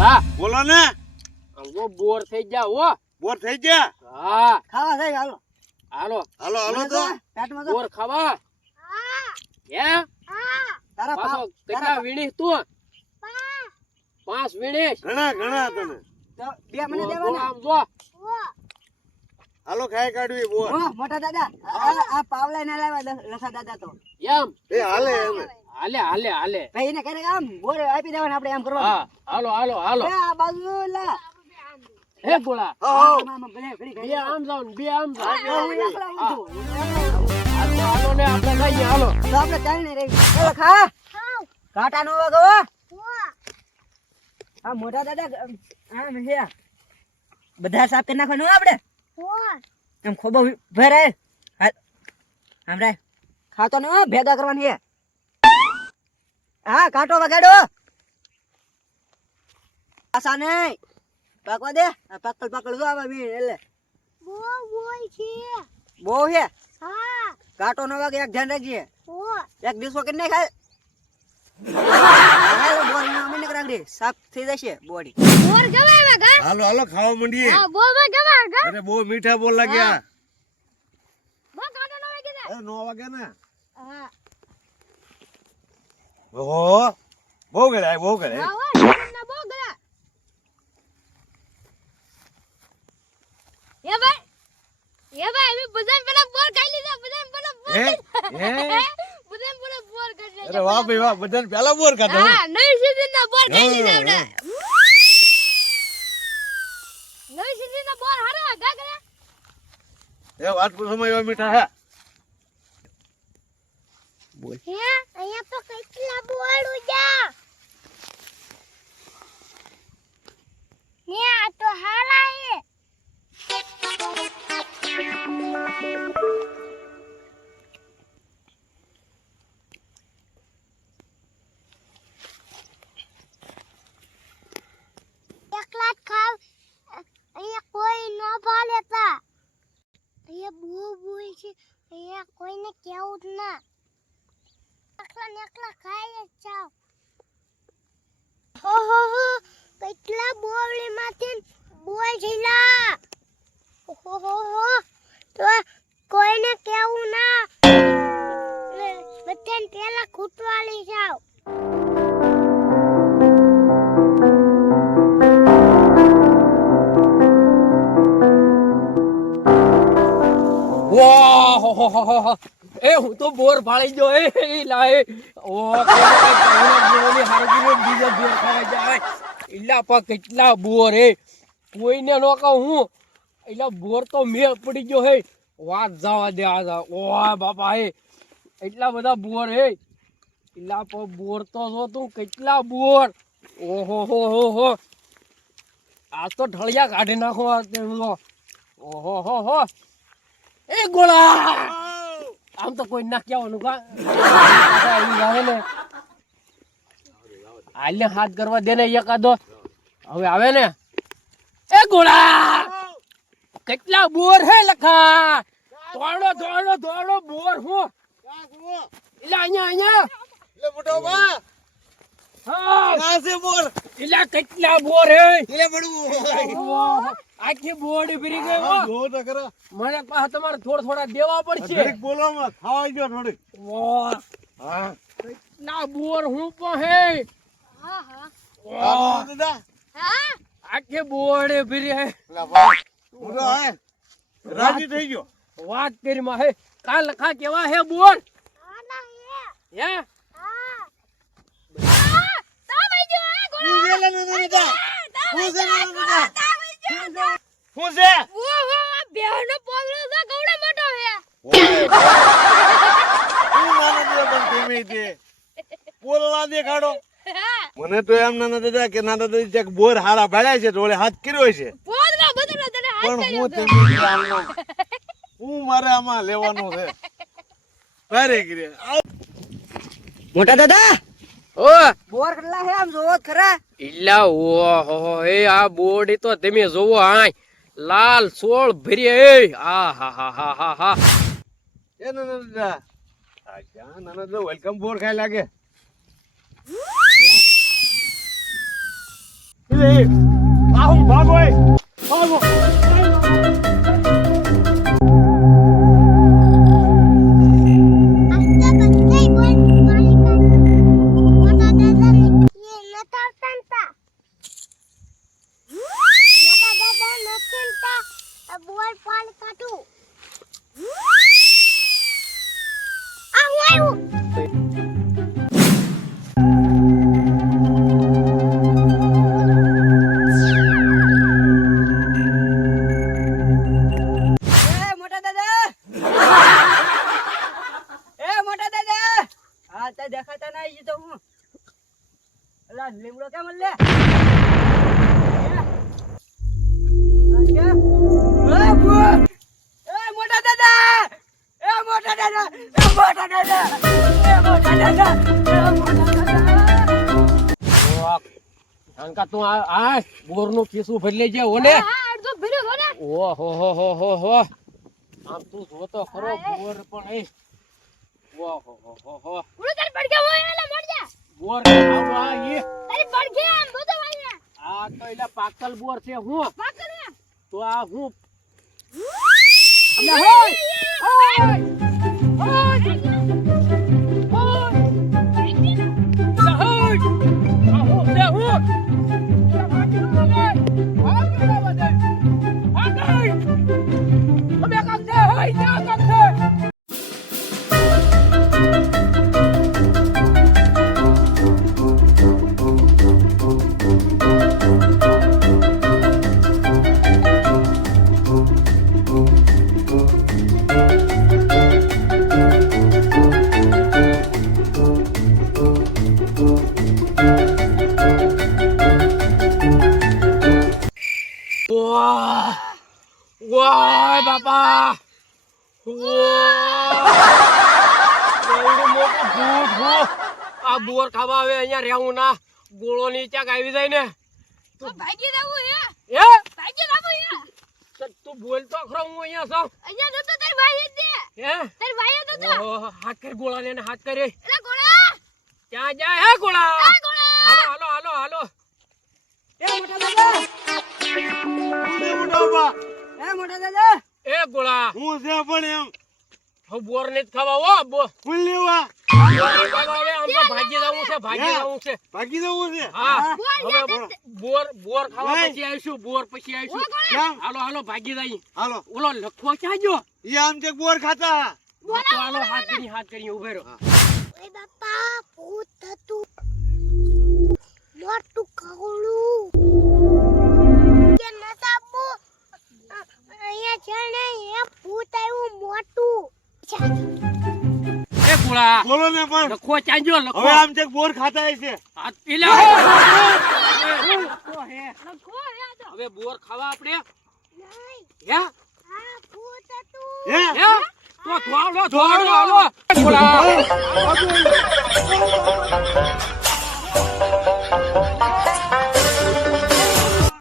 હા બોલો ને. આવો બોર થઈ જા હો. બોર થઈ ગયા? હા ખાવા જાય હાલો હાલો હાલો હાલો તો. પેટમાં તો બોર ખાવા. હે તારા પાછો કેટલા વીણીશ તું? 5 વીણીશ. ઘણા ઘણા તને. બે મને બોર દેવાના આમ જો. હાલો ખાઈ કાઢવી બોર. હો મોટા દાદા આ પાવલા ના લાવ્યા લખા દાદા તો એમ એ હાલે એમ. હાલે હાલે હાલે. ભાઈ એને કરે આમ બોર આપી દેવાના આપણે એમ કરવા હા હાલો હાલો હાલો. આ બાજુ લા હે ગોળા આમાં ભલે ઘડી બે ઘડી આમ જાવ ને બે આમ જાવ. હાલો હાલો ને આપણે જઈએ હાલો. તો આપણે ચાલી નહીં રહી ચાલો ખા કાટા નો વાગો આ મોટા દાદા આમ છે બધા સાફ કરી નાખવાનું આપણે એમ ખોબો ભરે આમ રે ખાતો ને ભેગા કરવાની છે હા કાંટો વગાડો આસા નહીં પાકવા દે પકડ જો આવા મી એટલે બહુ છે કાંટો ન વાગે એક ધ્યાન રાખજે એક દિવસો કે નહીં ખાય બોર ના અમને રાખજે સાફ થઈ જશે બોડી હાલો હાલો ખાવા માંડીએ. અરે બહુ મીઠા બોલ લાગ્યા. એ નો વાગે ને. ઓહો બહુ ગળાય બહુ ગળાય. હે હે અરે વાહ ભાઈ વાહ બધાને પેલા બોર કાઢો. એ વાત પૂછો માં એવા મીઠા હે. કોઈને કેવું જ ના એકલા ખાઈ જ જાવ હો કેટલા બોવડી માંથી બોલ જીલા હો તો કોઈને કેવું ના બધાને પેલા ખૂટવાળી જાવ વાહ એ હું તો બોર ફાળી ગયો એ લાય ઓ બોરની હારગીને બીજા બોર ખાવા જાય ઇલા પા કેટલા બોર હે કોઈને નો કહું હું ઇલા બોર તો મે પડી ગયો હે વાત જવા દે આ ઓ બાપા હે એટલા બધા બોર હે ઇલા પા બોર તો જો તું કેટલા બોર ઓહો હો આ તો ઢળિયા કાઢી નાખો આ ઓહો હો એ ગોળા આમ તો કોઈ ના કહેવાનું કા આવે ને હાલને હાથ કરવા દે ને એકાદો હવે આવે ને એ ગોળા કેટલા બોર હે લખા દોડો બોર હું એટલે અહીંયા એટલે મોટો બા હા કાસે બોર એટલે કેટલા બોર હે એટલે બડું આખી બોડી ફરી ગઈ હો જો તો કરો મને પાછા તમારે થોડા દેવા પડશે ઘડીક બોલો માં ખાવા જો થોડી. વાહ હા કેટલા બોર હું પણ હે હા દાદા આખી બોડી ફરી હે લા ભાઈ મોટો હે રાજી થઈ ગયો. વાત કરી માં હે કાલ લખા કેવા હે બોર હે હું છે બોલવા દેખાડો મને તો એમ નાના દાદા કે નાના દાદા બોર હારા ભાડ્યા છે જોડે હાથ કર્યો છે પણ હું તમે હું મારે આમાં લેવાનું છે અરે ગીરે મોટા દાદા ઓ બોર કેટલા હે આમ જોવો જ ખરા ઇલા ઓહો હે આ બોડી તો તમે જોવો હાય લાલ સોળ ભરી હે આ હા એ નાના દાદા આજા નાના દાદા વેલકમ બોર ખાઈ લાગે રે આહું ભાગો એ ભાગો બોલ પાણી કાઢું આ હું આવ્યું એ મોટા દાદા હા તે દેખાતા ના ઈ તો હું અલા લીમડો કેમ લે મોટા દાદા કાકા તું આ બોર નું ખીસું ભરી લેજે ઓને ઓહો હો આમ તું જોતો ખરો બોર પણ એ ઓહો હો બોર ખાવા ઈ આ તો એલા પાકલ બોર છે હું તો આ હું અલ્યા હોય વાહ બાપા આ બોર ખાવા આવે અહીંયા રહેવું ના ગોળો ની ચાક આવી જાય ને તું બોલતો ખરો હું અહીંયા છું હાથ કર ગોળા ને હાથ કરે ક્યાં જાય હે ગોળા હાલો મોટા દાદા એ ગોળા હું છે પણ એમ હું બોર ને ખાવા હો ફૂલ લેવા ભાગી જવું છે ભાગી જવું છે હા હવે બોર ખાવા પછી આવીશું બોર પછી આવીશું હાલો ભાગી જાય હાલો ઓલો લખો ક્યાં ગયો ઈ આમ તે બોર ખાતા હાલો હાથ કરી ઉભે રહો ઓય બાપા ભૂત હતું મોટું કાવળું કે નતાબો અહીંયા છે ને એ ભૂત આવ્યું મોટું એ ગોળા બોલો ને પણ લખો ક્યાં ગયો લખો હવે આમ તે બોર ખાતા હશે હાથ પીલા હવે બોર ખાવા આપણે નહીં હે આ ભૂત હતું હે હે તો થોડો હાલો ગોળા